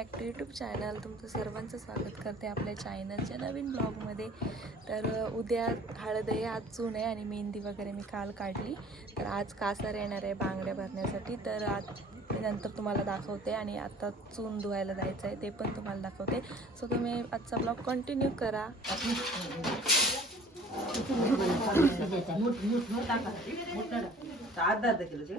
Back to YouTube channel तुमचं सर्वांचं स्वागत करते आपल्या चॅनलच्या नवीन ब्लॉगमध्ये तर उद्या हळद आहे आज चून आहे आणि मेहंदी वगैरे मी काल काढली. तर आज कासार येणार आहे बांगड्या भरण्यासाठी. तर आज मी नंतर तुम्हाला दाखवते आणि आता चून धुवायला जायचं आहे ते पण तुम्हाला दाखवते. सो तुम्ही आजचा ब्लॉग कंटिन्यू करा. अर्धा अर्धा किलोचे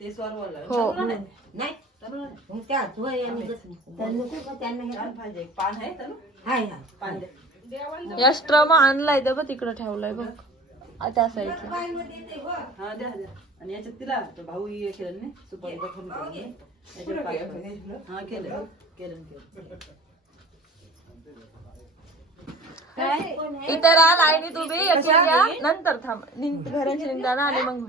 ते हो छान पाहिजे एक पान आहे तर पान दे. या स्ट्रम आणलाय बघ तिकडं ठेवलाय बघ आ, त्या साईडला हा द्या द्या आणि याच्यात तिला तो भाऊ हे केलं नाही सुपारी बघून केलं याच्यात हा केलं केलं केलं इथे राहा लाईनी तुम्ही नंतर थांब निघ- घरांची निघताना आणि मग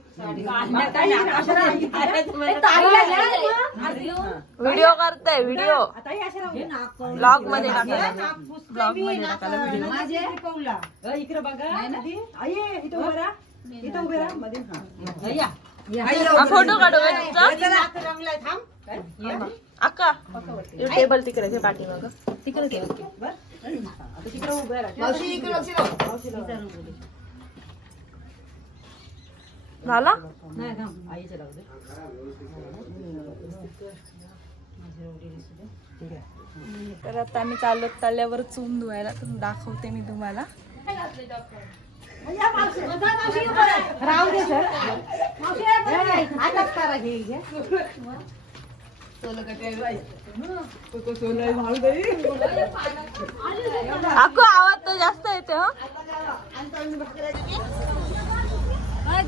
व्हिडिओ करताय व्हिडिओ ब्लॉगमध्ये टाकायला ब्लॉगमध्ये टाकायला व्हिडिओ हा. इकडे बघा आधी. आई, इथं उभं राहा. इथं उभे राहा मध्ये हा. या. हा फोटो काढू का तुमचा अक्का टेबल तिकडे ते पाठीमाग तिकडे ठेव. बर? आता तिकडे उभे राहा झाला? दे. तर आता आम्ही चालत चालल्यावर चून धुवायला. तर दाखवते मी तुम्हाला. अक्को आवाज तो जास्त येते हो.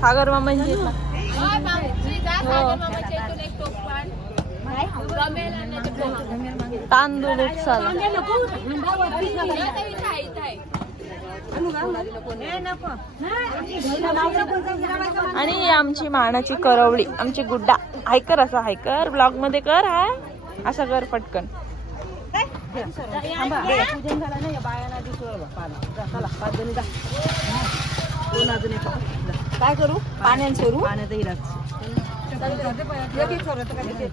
सागर मामांची तांदूळ उपसाला आणि आमची मानाची करवळी आमची गुड्डा. हायकर असा हायकर. ब्लॉगमध्ये कर हा असा कर पटकन. पूजन काय करू? पाण्यात सोडू? पाण्यात एक एक सोडलं तर काय एक एक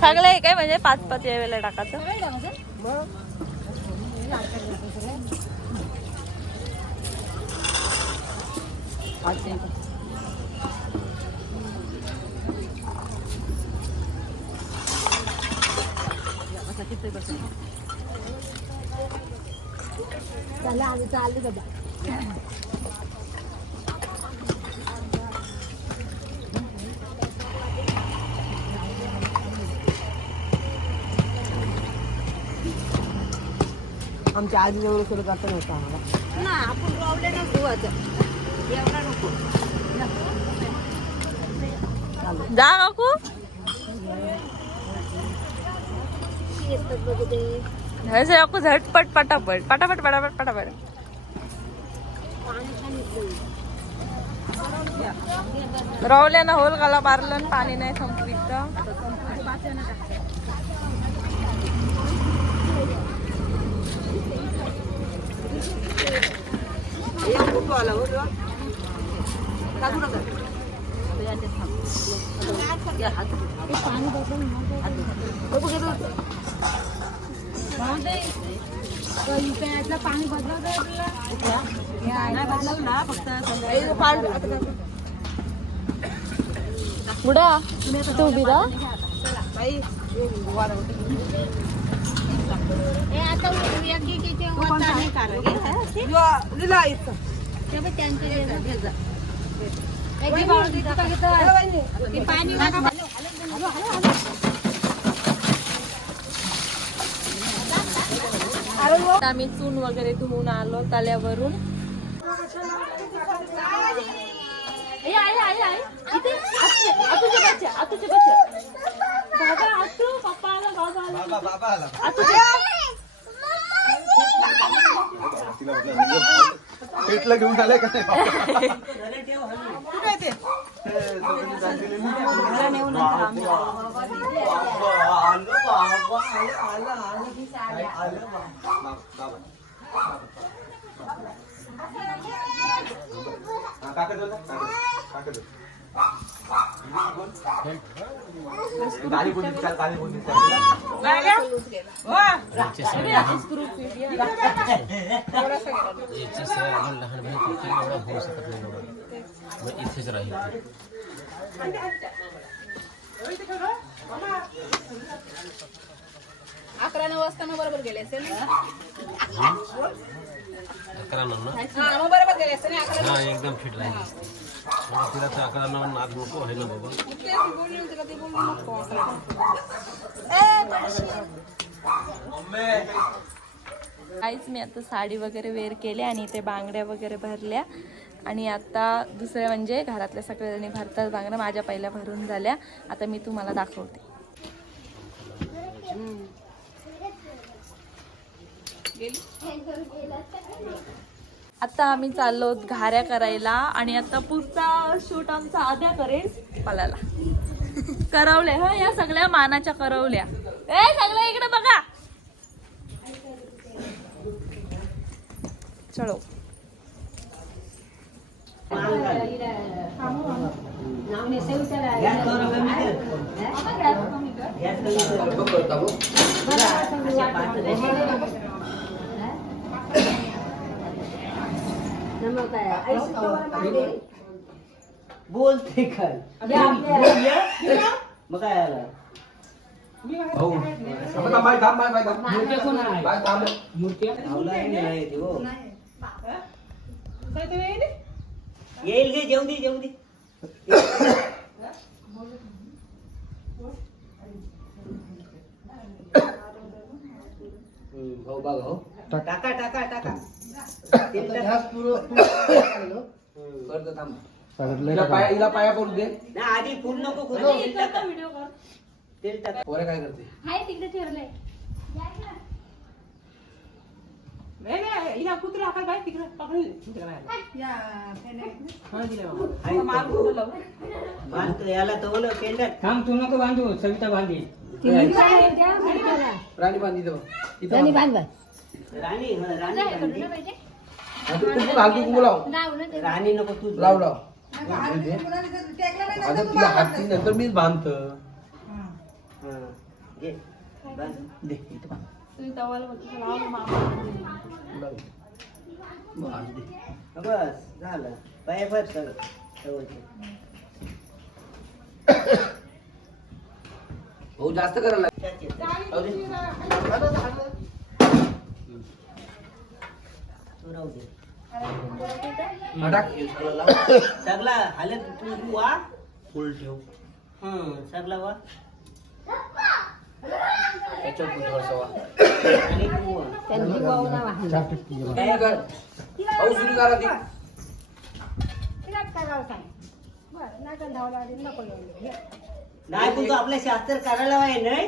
चांगलं आहे काय म्हणजे पाच पाच वेळेला टाकायचं? आमच्या आजी जवळ सुरू करता नव्हतं आम्हाला. जा काकू. असं काकू झटपट पटापट. पटापट पटापट पटापट. रावल्या ना होल गाला मारलं आणि पाणी नाही संपली तर एक फोटो नका. ना फक्त आता बुडा तू उभी आम्ही चून वगैरे धुवून आलो तल्यावरून आतूचे बच्चे, आतूचे बच्चे. बाबा, आतू, पप्पा. पेटला घेऊन आलाय का नाही कुठे आहे ते? गाडी कोणी चाल गाडी कोणी याची सवय आपण लहानपणी किती एवढा होऊ शकत नाही एवढा मग इथेच राहील अकरा नऊ वाजता मग बरोबर गेले असेल ना? अकरा नऊ ना हा, मग बरोबर गेले असेल ना अकरा हा एकदम फिट राहील मग तिला नको आहे ना बाबा काहीच मी आता साडी वगैरे वेअर केली आणि इथे बांगड्या वगैरे भरल्या. आणि आता दुसरे म्हणजे घरातल्या सगळ्याजणी भरतात बांगड्या माझ्या पहिल्या भरून झाल्या. आता मी तुम्हाला दाखवते. आता आम्ही चाललो घाऱ्या करायला आणि आता पुढचा शूट आमचा आद्या करेल. पलाला. करवल्या हा या सगळ्या मानाच्या करवल्या. ए सगळ्या इकडे बघा. चलो. बोलते काय मग काय आला? भाऊ. थांब थांब थांब. थांब. येईल? गे जेवू दे जेवू दे. हो बघा हो टाका टाका टाका. तेल टाका. हम्म, करतो थांब हिला पाया हिला पाया पडू दे. नाही आधी फुल नको करू. तेल टाका तेल टाका. पोरे काय करते? हाय तिकडे ठेवलंय. नाही, नाही, हिला कुत्रा हाकाल बाहेर तिकडं पकडून तिकडं बाहेर. हा, दिलं बाबा. मागं कुठं लावू? बांध याला थांब तू नको बांधू. सविता बांधी. राणी. बांधी इथं बांध. राणी हं, राणी कुंकू नको तू लाव लाव. आता तिला हाती नंतर मीच बांधतो. हं, घे. बांध. दे इथं बांध. तुम्ही तवाला होती लाव मामा लाव. बांध दे. बस झालं. पाय भर सगळं. सवयचं. भाऊ जास्त करायला दे. तू राहू दे हा. सगळा हालत तू तू वा फुल ठेव हं सगळा वा त्याच्यावर तू थोडंसं वा. आणि तू वा सुरू कर. भाऊ सुरू करा ती. नाही पण तू आपलं शास्त्र करायला वाय नाही?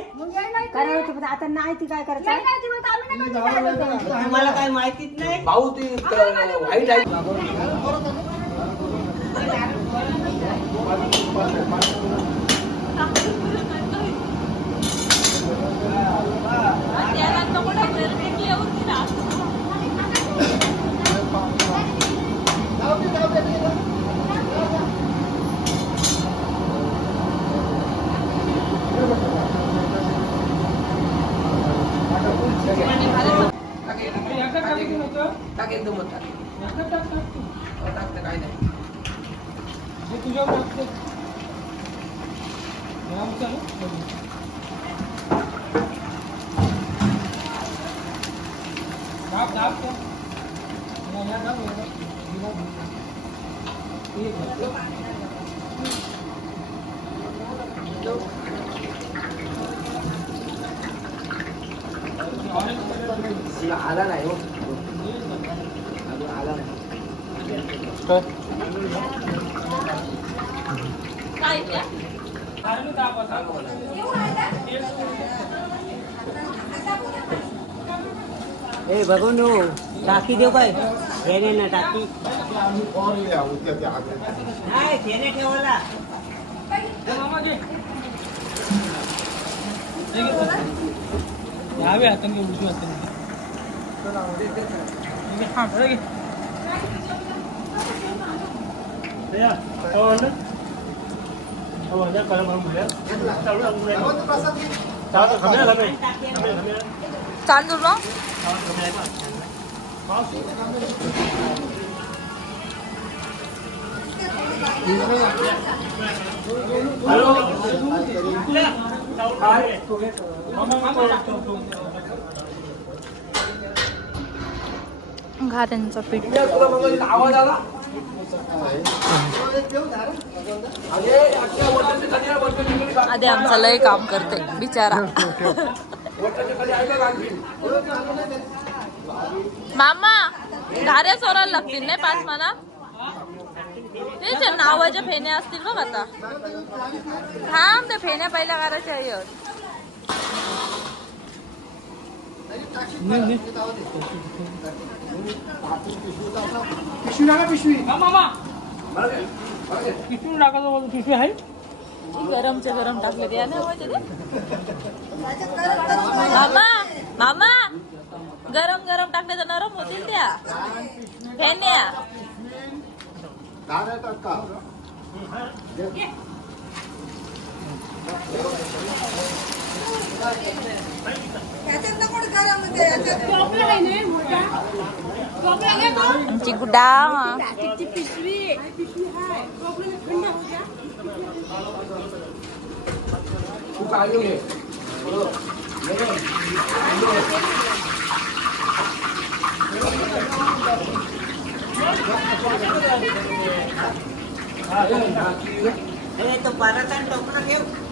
आता नाही ती काय करायचं तुम्हाला काय माहितीच नाही? भाऊ ती व्हाईट आहे. ना. टाक एकदम मग टाक. हो, टाक ते काय नाही तुझ्यावर लागते आमचं ना? दाब दाब त्या. या, या, दाब, या, दाब. दिवा, दिवा. एक मिनिट. तुला आला नाही हो ए बघून हो, टाकी देऊ काय? फेरे ना टाकी. नाही फेरे ठेवायला. ए, मामा हाताने. हाताने हा, बरं घे. तांदूळ ना? घाऱ्यांचं पीठ. आवाज आला? आधी आमचं लय काम करते बिचारा. मामा घाऱ्या सोरायला लागतील नाही पाच मला तेच आहे, नावाच्या फेण्या असतील बघ आता. थांब त्या फेण्या पहिल्या करायच्या आहेत. पिशवी टाका पिशवी. हा मामा. पिशवी टाका जवळ पिशवी आहे. गरमचे गरम टाकले ते. ते मामा. मामा. गरम गरम टाकले तर नरम होतील त्या. फेण्या आमची गुड्डा तू काढून घे अरे तो पाराचा टोकरा ठेव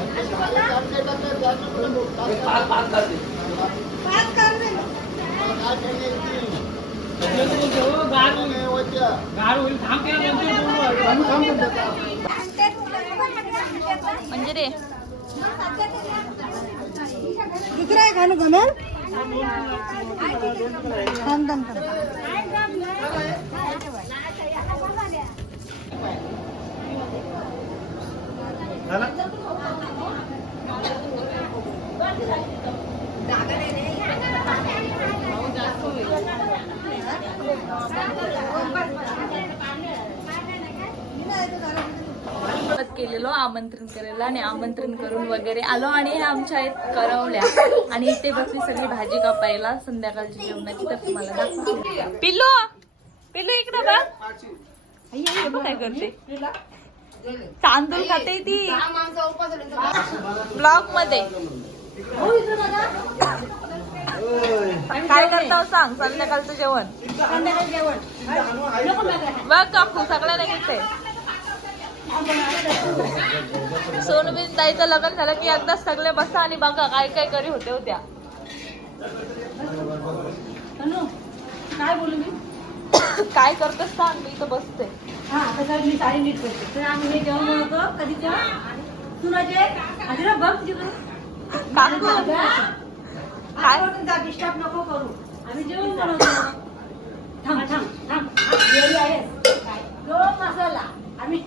होईल सगळं बोलतो, हो, गार होईल. गार होईल थांब त्यानंतर बोलू. म्हणजे रे दुसरं आहे खाणं गमेल थांब थांब थांब मदत गेलेलो आमंत्रण करायला आणि आमंत्रण करून वगैरे आलो आणि हे आमच्या आहेत करवल्या. आणि इथे बसली सगळी भाजी कापायला संध्याकाळची जेवणाची तर तुम्हाला दाखवते. पिल्लो पिल्लो इकडे बघ. काय करते. तांदूळ खाते ती. ब्लॉगमध्ये. हो, काय करता सांग संध्याकाळचं जेवण. बघ काकू सगळ्यांना घेते. सोनबीन ताईचं लग्न झालं की एकदा सगळे बसा आणि बघा काय काय करी होते होत्या काय बोलू मी? काय करतेस सांग मी इथं बसते. हा आता काय मी साडी नीट करते. तर आम्ही हे जेवण कधी सुनाचे? आधी ना बघ तिकडे काकू काय डिस्टर्ब नको करू. आम्ही जेवण बनवतो. थांब थांब थांब. रेडी आहे. तो मसाला. आम्ही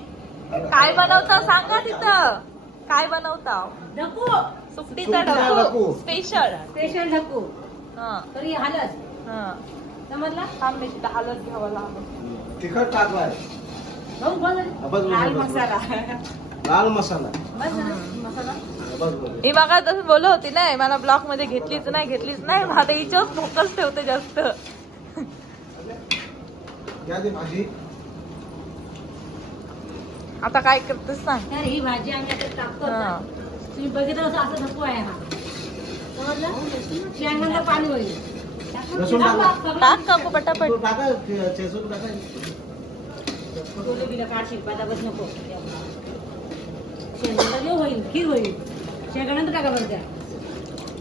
काय बनवता? सांगा तिथं. काय बनवता? ढकू. सुकटीचा ढकू. स्पेशल स्पेशल ढकू. हा. तरी हालत हा. समजला? थांब मी तिथं हालत घ्यावं लागेल. तिखट टाकलाय. भाऊ बस बस लाल बस, बस. मसाला. लाल मसाला. बस ना, मसाला. बस बस ही बघा तसं बोलत होती नाही मला ब्लॉकमध्ये घेतलीच नाही घेतलीच नाही. आता हिच्यावर फोकस ठेवते जास्त. भाजी. आता काय करतेस सांग. तर ही भाजी आम्ही आता. टाकतो हा. आता. तुम्ही बघितलं असं असं ढकू आहे हा. समजलं? शेंगांना पाणी होईल लसूण टाका. टाक. काकू पटापट. तो टाका ते- चेचून टाका. कोले बिलं काढशील बस नको शेंगाला होईल खीर होईल. शेंगानंतर टाका बरं त्या.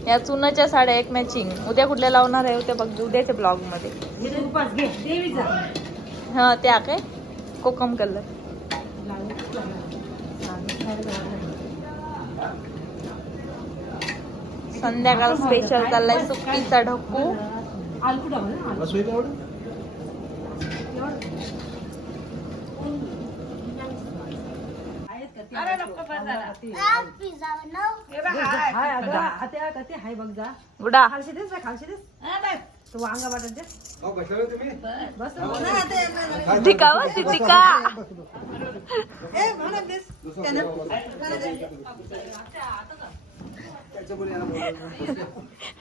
या चुनाच्या साड्या एक मॅचिंग उद्या कुठल्या लावणार आहे उद्या बघ उद्याच्या ब्लॉगमध्ये. ते उपास घे. देवीचा. हा त्या काय? कोकम कलर. संध्याकाळ स्पेशल चाललाय सुट्टीचा ढकू. हाय बघ जा. बुडा खालशी देस ना खालशी देस. तो वांगा हो, बसला तुम्ही? बस. दिकावा दिका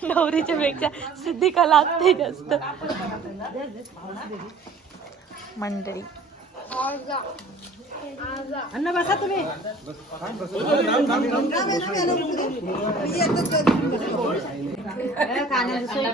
नवरीच्या पेक्षा सिद्धिका लागते जास्त. मंडळी. अन्न बसा तुम्ही. खाण्याची सोय.